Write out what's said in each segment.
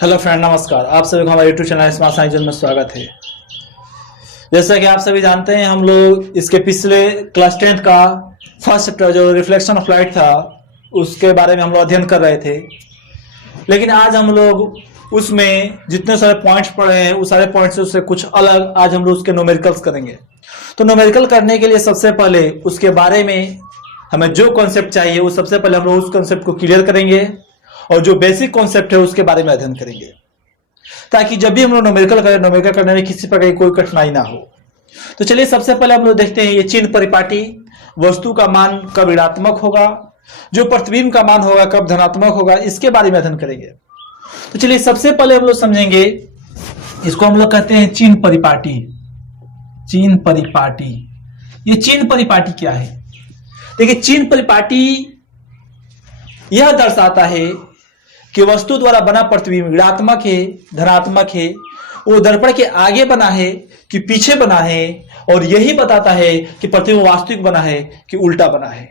Hello friend, नमस्कार। आप सभी को हमारे यूट्यूब चैनल स्मार्ट साइंस में स्वागत है। जैसा कि आप सभी जानते हैं, हम लोग इसके पिछले क्लास 10th का फर्स्ट चैप्टर जो रिफ्लेक्शन ऑफ लाइट था उसके बारे में हम लोग अध्ययन कर रहे थे। लेकिन आज हम लोग उसमें जितने सारे पॉइंट्स पढ़े हैं उस सारे पॉइंट्स से उससे कुछ अलग आज हम लोग उसके न्यूमेरिकल्स करेंगे। तो न्यूमेरिकल करने के लिए सबसे पहले उसके बारे में हमें जो कॉन्सेप्ट चाहिए वो सबसे पहले हम लोग उस कॉन्सेप्ट को क्लियर करेंगे और जो बेसिक कॉन्सेप्ट है उसके बारे में अध्ययन करेंगे, ताकि जब भी हम लोग न्यूमेरिकल करें, न्यूमेरिकल करने में किसी प्रकार की कोई कठिनाई ना हो। तो चलिए सबसे पहले हम लोग देखते हैं ये चिन्ह परिपाटी वस्तु का मान कब ऋणात्मक होगा, जो प्रतिबिंब का मान होगा कब धनात्मक होगा, इसके बारे में अध्ययन करेंगे। तो चलिए सबसे पहले हम लोग समझेंगे, इसको हम लोग कहते हैं चिन्ह परिपाटी। चिन्ह परिपाटी, ये चिन्ह परिपाटी क्या है? देखिए, चिन्ह परिपाटी यह दर्शाता है कि वस्तु द्वारा बना प्रतिबिंब ऋणात्मक है, धनात्मक है, वो दर्पण के आगे बना है कि पीछे बना है, और यही बताता है कि प्रतिबिंब वास्तविक बना है कि उल्टा बना है।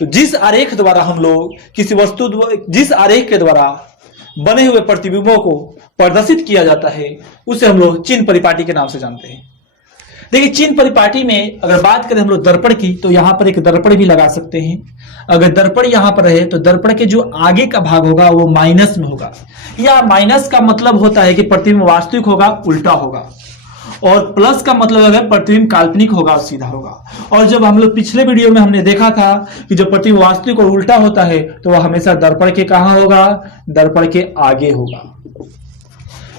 तो जिस आरेख द्वारा हम लोग किसी वस्तु जिस आरेख के द्वारा बने हुए प्रतिबिंबों को प्रदर्शित किया जाता है उसे हम लोग चिन्ह परिपाटी के नाम से जानते हैं। देखिए, चिन्ह परिपाटी में अगर बात करें हम लोग दर्पण की, तो यहां पर एक दर्पण भी लगा सकते हैं। अगर दर्पण यहां पर है तो दर्पण के जो आगे का भाग होगा वो माइनस में होगा, या माइनस का मतलब होता है कि प्रतिबिंब वास्तविक होगा, उल्टा होगा, और प्लस का मतलब है प्रतिबिंब काल्पनिक होगा, सीधा होगा। और जब हम लोग पिछले वीडियो में हमने देखा था कि जब प्रतिबिंब वास्तविक और उल्टा होता है तो वह हमेशा दर्पण के कहां होगा? दर्पण के आगे होगा।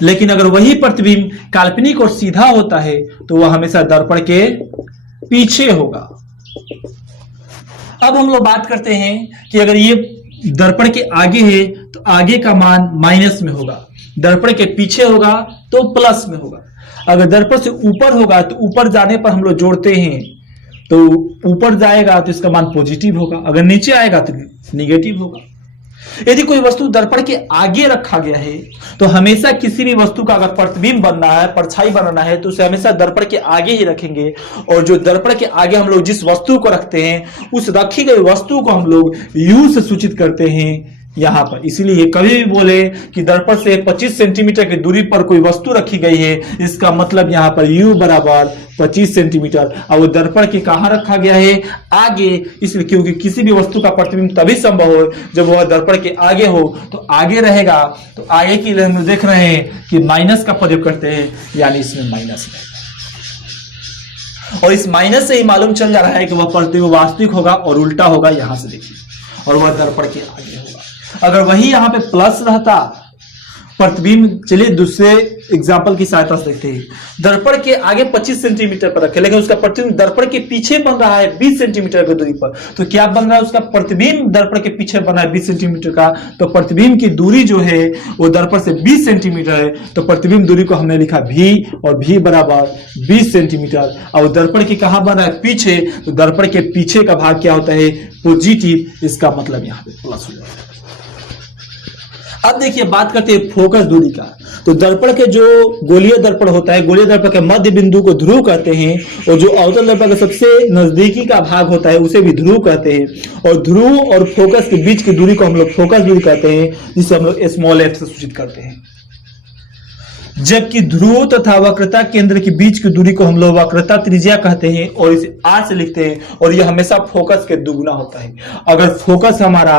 लेकिन अगर वही प्रतिबिंब काल्पनिक और सीधा होता है तो वह हमेशा दर्पण के पीछे होगा। अब हम लोग बात करते हैं कि अगर ये दर्पण के आगे है तो आगे का मान माइनस में होगा, दर्पण के पीछे होगा तो प्लस में होगा। अगर दर्पण से ऊपर होगा तो ऊपर जाने पर हम लोग जोड़ते हैं, तो ऊपर जाएगा तो इसका मान पॉजिटिव होगा, अगर नीचे आएगा तो निगेटिव होगा। यदि कोई वस्तु दर्पण के आगे रखा गया है तो हमेशा किसी भी वस्तु का अगर प्रतिबिंब बनना है, परछाई बनाना है, तो उसे हमेशा दर्पण के आगे ही रखेंगे। और जो दर्पण के आगे हम लोग जिस वस्तु को रखते हैं उस रखी गई वस्तु को हम लोग यू से सूचित करते हैं यहां पर। इसीलिए कभी भी बोले कि दर्पण से 25 सेंटीमीटर की दूरी पर कोई वस्तु रखी गई है, इसका मतलब यहां पर u बराबर 25 सेंटीमीटर। और वो दर्पण के कहां रखा गया है? आगे। इसलिए क्योंकि किसी भी वस्तु का प्रतिबिंब तभी संभव हो जब वह दर्पण के आगे हो, तो आगे रहेगा। तो आगे की हम देख रहे हैं कि माइनस का प्रयोग करते हैं, यानी इसमें माइनस रहेगा। और इस माइनस से ही मालूम चल जा रहा है कि वह प्रतिबिंब वास्तविक होगा और उल्टा होगा, यहां से देखिए, और वह दर्पण के आगे होगा। अगर वही यहां पे प्लस रहता प्रतिबिंब, चलिए दूसरे एग्जांपल की सहायता से देखते हैं। दर्पण के आगे 25 सेंटीमीटर पर रखे, लेकिन उसका प्रतिबिंब दर्पण के पीछे बन रहा है 20 सेंटीमीटर की दूरी पर, तो क्या बन रहा है? उसका प्रतिबिंब दर्पण के पीछे बना है 20 सेंटीमीटर का, तो प्रतिबिंब की दूरी जो है वो दर्पण से 20 सेंटीमीटर है। तो प्रतिबिंब दूरी को हमने लिखा v, और v बराबर 20 सेंटीमीटर। और दर्पण की कहां बना है? पीछे। तो दर्पण के पीछे का भाग क्या होता है? पॉजिटिव। इसका मतलब यहां पे प्लस हो जाता है। अब देखिए, बात करते हैं फोकस दूरी का। तो दर्पण के जो गोलीय दर्पण होता है, गोलीय दर्पण के मध्य बिंदु को ध्रुव कहते हैं, और जो अवतल दर्पण का सबसे नजदीकी का भाग होता है उसे भी ध्रुव कहते हैं। और ध्रुव और फोकस के बीच की दूरी को हम लोग फोकस दूरी कहते हैं, जिसे हम लोग स्मॉल f से सूचित करते हैं। जबकि ध्रुव तथा वक्रता केंद्र के बीच की दूरी को हम लोग वक्रता त्रिज्या कहते हैं, और इसे r से लिखते हैं, और यह हमेशा फोकस के दुगुना होता है। अगर फोकस हमारा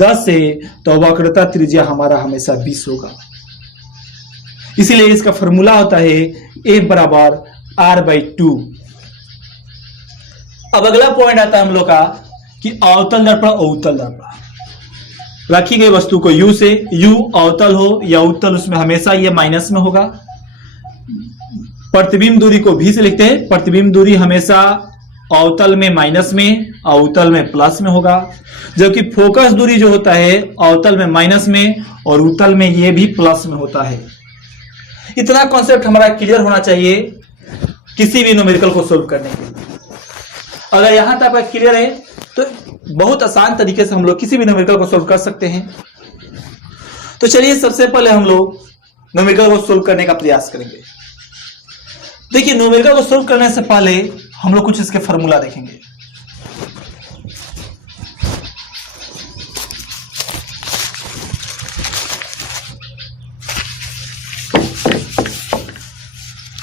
10 है तो वक्रता त्रिज्या हमारा हमेशा 20 होगा। इसीलिए इसका फॉर्मूला होता है F बराबर r/2। अब अगला पॉइंट आता है हम लोग का कि अवतल दर्पण और उत्तल दर्पण। रखी गई वस्तु को u से, u अवतल हो या उत्तल, उसमें हमेशा यह माइनस में होगा। प्रतिबिंब दूरी को v से लिखते हैं, प्रतिबिंब दूरी हमेशा अवतल में माइनस में और उत्तल में प्लस में होगा। जबकि फोकस दूरी जो होता है अवतल में माइनस में और उत्तल में यह भी प्लस में होता है। इतना कॉन्सेप्ट हमारा क्लियर होना चाहिए किसी भी न्यूमेरिकल को सोल्व करने के लिए। अगर यहां तक क्लियर है तो बहुत आसान तरीके से हम लोग किसी भी न्यूमेरिकल को सोल्व कर सकते हैं। तो चलिए सबसे पहले हम लोग न्यूमेरिकल को सोल्व करने का प्रयास करेंगे। देखिए, न्यूमेरिकल को सोल्व करने से पहले हम लोग कुछ इसके फॉर्मूला देखेंगे।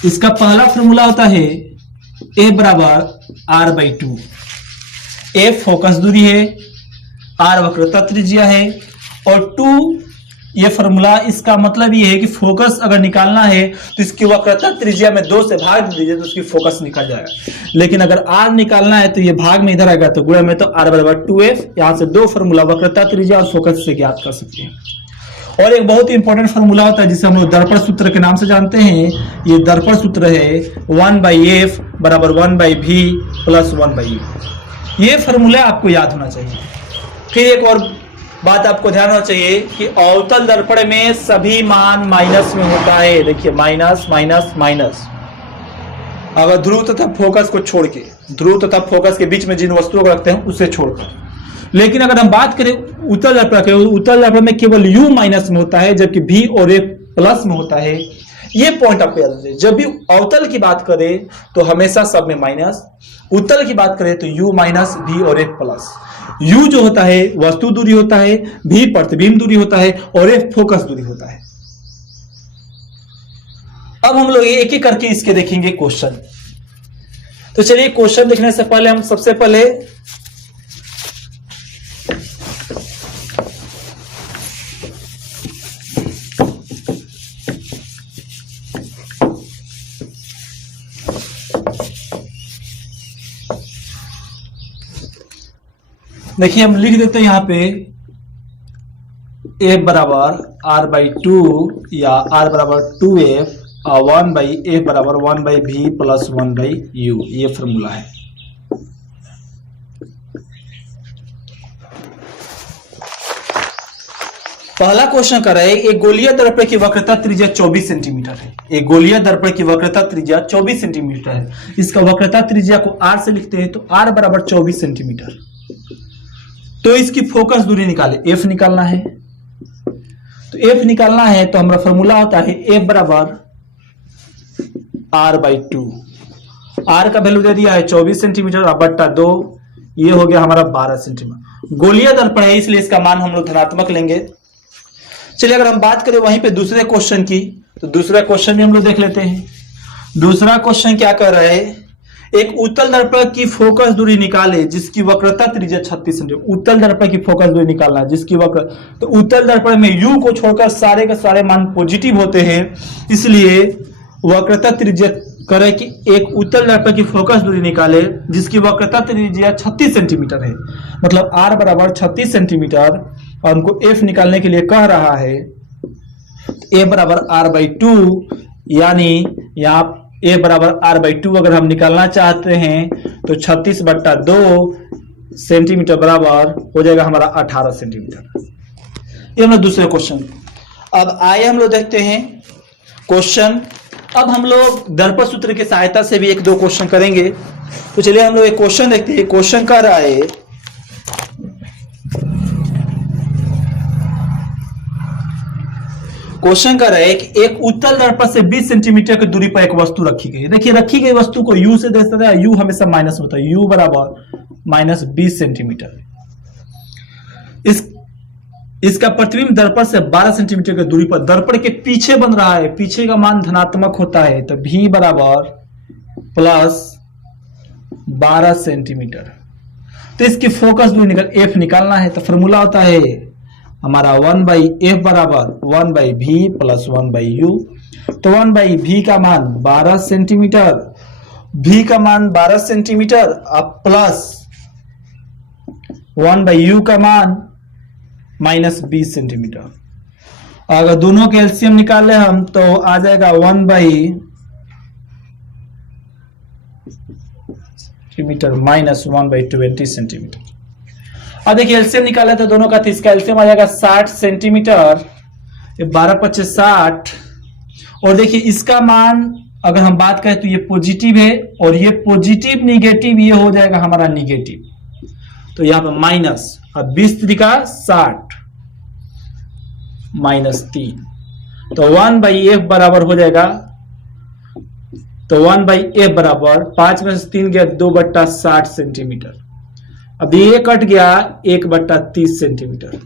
इसका पहला फॉर्मूला होता है ए बराबर r/2। ए फोकस दूरी है, r वक्रता त्रिज्या है, और 2 ये फॉर्मूला, इसका मतलब ये है कि फोकस अगर निकालना है तो इसकी वक्रता त्रिज्या में 2 से भाग दीजिए तो उसकी फोकस निकल जाएगा। लेकिन अगर r निकालना है तो ये भाग में इधर आएगा तो गुणा में, तो r बराबर 2f। यहां से 2 फॉर्मूला वक्रता त्रिज्या और फोकस से ज्ञात कर सकते हैं। और एक बहुत ही इंपॉर्टेंट फॉर्मूला होता है जिसे हम लोग दर्पण सूत्र के नाम से जानते हैं। ये दर्पण सूत्र है 1/f बराबर 1/v प्लस 1/u। ये फॉर्मूला आपको याद होना चाहिए। फिर एक और बात आपको ध्यान होना चाहिए कि अवतल दर्पण में सभी मान माइनस में होता है। देखिए माइनस माइनस माइनस, अगर ध्रुव तथा फोकस को छोड़ के, ध्रुव तथा फोकस के बीच में जिन वस्तुओं को रखते हैं उसे छोड़कर। लेकिन अगर हम बात करें उत्तल दर्पण के, उत्तल दर्पण में केवल u माइनस में होता है जबकि v और f प्लस में होता है। ये पॉइंट आपको याद रखना चाहिए। जब भी अवतल की बात करें तो हमेशा सब में माइनस, उत्तल की बात करें तो u माइनस v और f प्लस। u जो होता है वस्तु दूरी होता है, v प्रतिबिंब दूरी होता है और f फोकस दूरी होता है। अब हम लोग एक एक करके इसके देखेंगे क्वेश्चन। तो चलिए क्वेश्चन देखने से पहले हम सबसे पहले देखिए, हम लिख देते हैं यहां पे a बराबर r/2 या r बराबर 2f और 1/f बराबर 1/v प्लस 1/u। ये फॉर्मूला है। पहला क्वेश्चन कर रहे हैं, एक गोलीय दर्पण की वक्रता त्रिज्या 24 सेंटीमीटर है। एक गोलीय दर्पण की वक्रता त्रिज्या 24 सेंटीमीटर है। इसका वक्रता त्रिज्या को r से लिखते हैं तो r बराबर 24 सेंटीमीटर। तो इसकी फोकस दूरी निकाले, f निकालना है। तो f निकालना है तो हमारा फॉर्मूला होता है f बराबर r/2। r का वैल्यू दे दिया है 24 सेंटीमीटर और बट्टा 2, ये हो गया हमारा 12 सेंटीमीटर। गोलीय दर्पण है इसलिए इसका मान हम लोग धनात्मक लेंगे। चलिए अगर हम बात करें वहीं पे दूसरे क्वेश्चन की, तो दूसरा क्वेश्चन भी हम लोग देख लेते हैं। दूसरा क्वेश्चन क्या कर रहा है, एक उत्तल दर्पण की फोकस दूरी निकाले जिसकी वक्रता त्रिज्या 36 सेंटीमीटर। उत्तल दर्पण की फोकस दूरी निकालना है जिसकी वक्र, तो उत्तल दर्पण में u को छोड़कर सारे के सारे मान पॉजिटिव होते हैं, इसलिए वक्रता त्रिज्या करे कि एक उत्तल दर्पण की फोकस दूरी निकाले जिसकी वक्रता त्रिज्या 36 सेंटीमीटर है। मतलब r बराबर 36 सेंटीमीटर और हमको f निकालने के लिए कह रहा है a बराबर r/2, यानी यहाँ a बराबर r/2 अगर हम निकालना चाहते हैं तो 36/2 सेंटीमीटर बराबर हो जाएगा हमारा 18 सेंटीमीटर। ये हम लोग दूसरे क्वेश्चन। अब आइए हम लोग देखते हैं क्वेश्चन। अब हम लोग दर्पण सूत्र की सहायता से भी एक दो क्वेश्चन करेंगे। तो चलिए हम लोग एक क्वेश्चन देखते हैं। क्वेश्चन कह रहा है, क्वेश्चन कर रहा है कि एक उत्तल दर्पण से 20 सेंटीमीटर की दूरी पर एक वस्तु रखी गई है। देखिए रखी गई वस्तु को u से देखते हैं, u हमेशा माइनस होता है, u बराबर माइनस 20 सेंटीमीटर। इसका प्रतिबिंब दर्पण से 12 सेंटीमीटर की दूरी पर दर्पण के पीछे बन रहा है। पीछे का मान धनात्मक होता है तो v बराबर प्लस 12 सेंटीमीटर। तो इसकी फोकस दूरी f निकालना है तो फॉर्मूला होता है हमारा 1/f बराबर 1/v प्लस 1/u। तो 1/v का मान 12 सेंटीमीटर, v का मान 12 सेंटीमीटर अब प्लस 1/u का मान माइनस 20 सेंटीमीटर। अगर दोनों के एलसीएम निकाल ले हम तो आ जाएगा 1/सेंटीमीटर माइनस 1/20 सेंटीमीटर। अब देखिए एलसीएम निकाला था दोनों का, तो इसका एलसीएम आ जाएगा 60 सेंटीमीटर, 12×25 60। और देखिए इसका मान अगर हम बात करें तो ये पॉजिटिव है और ये पॉजिटिव निगेटिव, ये हो जाएगा हमारा निगेटिव। तो यहां पर माइनस, अब 20×60 -3, तो 1/f बराबर हो जाएगा, तो 1/f बराबर 5 में से 3 गया 2/60 सेंटीमीटर। अब ये कट गया 1/30 सेंटीमीटर।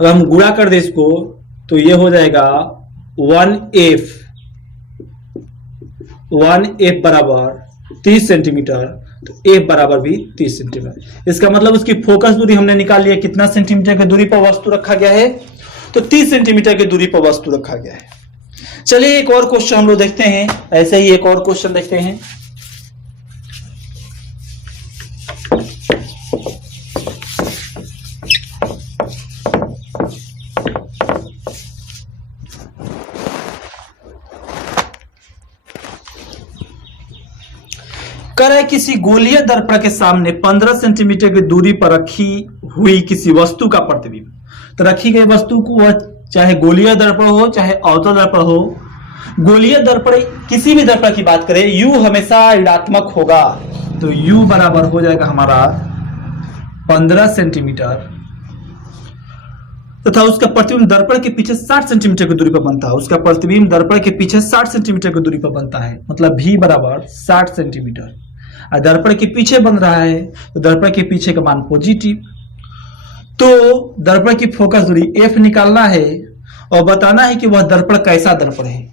अगर हम गुणा कर दे इसको तो ये हो जाएगा 1f 1f बराबर 30 सेंटीमीटर, तो f बराबर भी 30 सेंटीमीटर। इसका मतलब उसकी फोकस दूरी हमने निकाल लिया, कितना सेंटीमीटर की दूरी पर वस्तु रखा गया है, तो 30 सेंटीमीटर की दूरी पर वस्तु रखा गया है। चलिए एक और क्वेश्चन हम लोग देखते हैं, ऐसे ही एक और क्वेश्चन देखते हैं। करे किसी गोलीय दर्पण के सामने 15 सेंटीमीटर की दूरी पर रखी हुई किसी वस्तु का प्रतिबिंब, तो रखी गई वस्तु को वह चाहे गोलीय दर्पण हो चाहे अवतल दर्पण हो, गोलीय दर्पण किसी भी दर्पण की बात करें u हमेशा ऋणात्मक होगा, तो u बराबर हो जाएगा हमारा 15 सेंटीमीटर तथा उसका प्रतिबिंब दर्पण के पीछे 60 सेंटीमीटर की दूरी पर बनता है। उसका प्रतिबिंब दर्पण के पीछे 60 सेंटीमीटर की दूरी पर बनता है, मतलब v बराबर 60 सेंटीमीटर। और दर्पण के पीछे बन रहा है तो दर्पण के पीछे का मान पॉजिटिव, तो दर्पण की फोकस दूरी f निकालना है और बताना है कि वह दर्पण कैसा दर्पण है।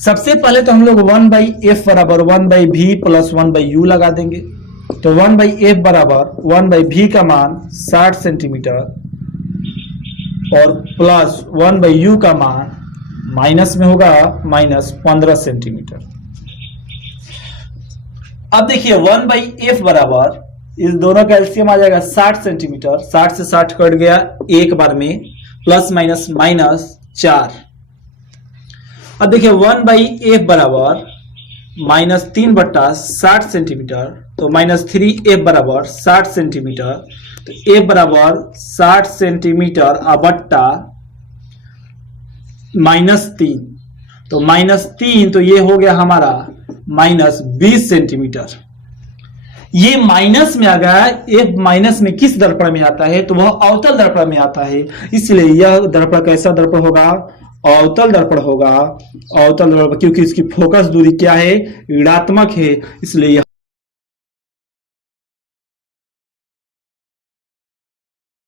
सबसे पहले तो हम लोग 1/f बराबर 1/v प्लस 1/u लगा देंगे, तो 1/f बराबर 1/v का मान 60 सेंटीमीटर और प्लस 1/u का मान माइनस में होगा माइनस 15 सेंटीमीटर। अब देखिए 1/f बराबर इस दोनों का एलसीएम आ जाएगा 60 सेंटीमीटर, 60 से 60 कट गया एक बार में, प्लस माइनस माइनस 4। अब देखिए 1/f बराबर -3/60 सेंटीमीटर, तो -3f बराबर 60 सेंटीमीटर, तो f बराबर 60 सेंटीमीटर बट्टा -3, तो -3 तो ये हो गया हमारा -20 सेंटीमीटर। ये माइनस में आ गया, f माइनस में किस दर्पण में आता है, तो वह अवतल दर्पण में आता है, इसलिए यह दर्पण कैसा दर्पण होगा, अवतल दर्पण होगा। अवतल दर्पण क्योंकि इसकी फोकस दूरी क्या है, ऋणात्मक है, इसलिए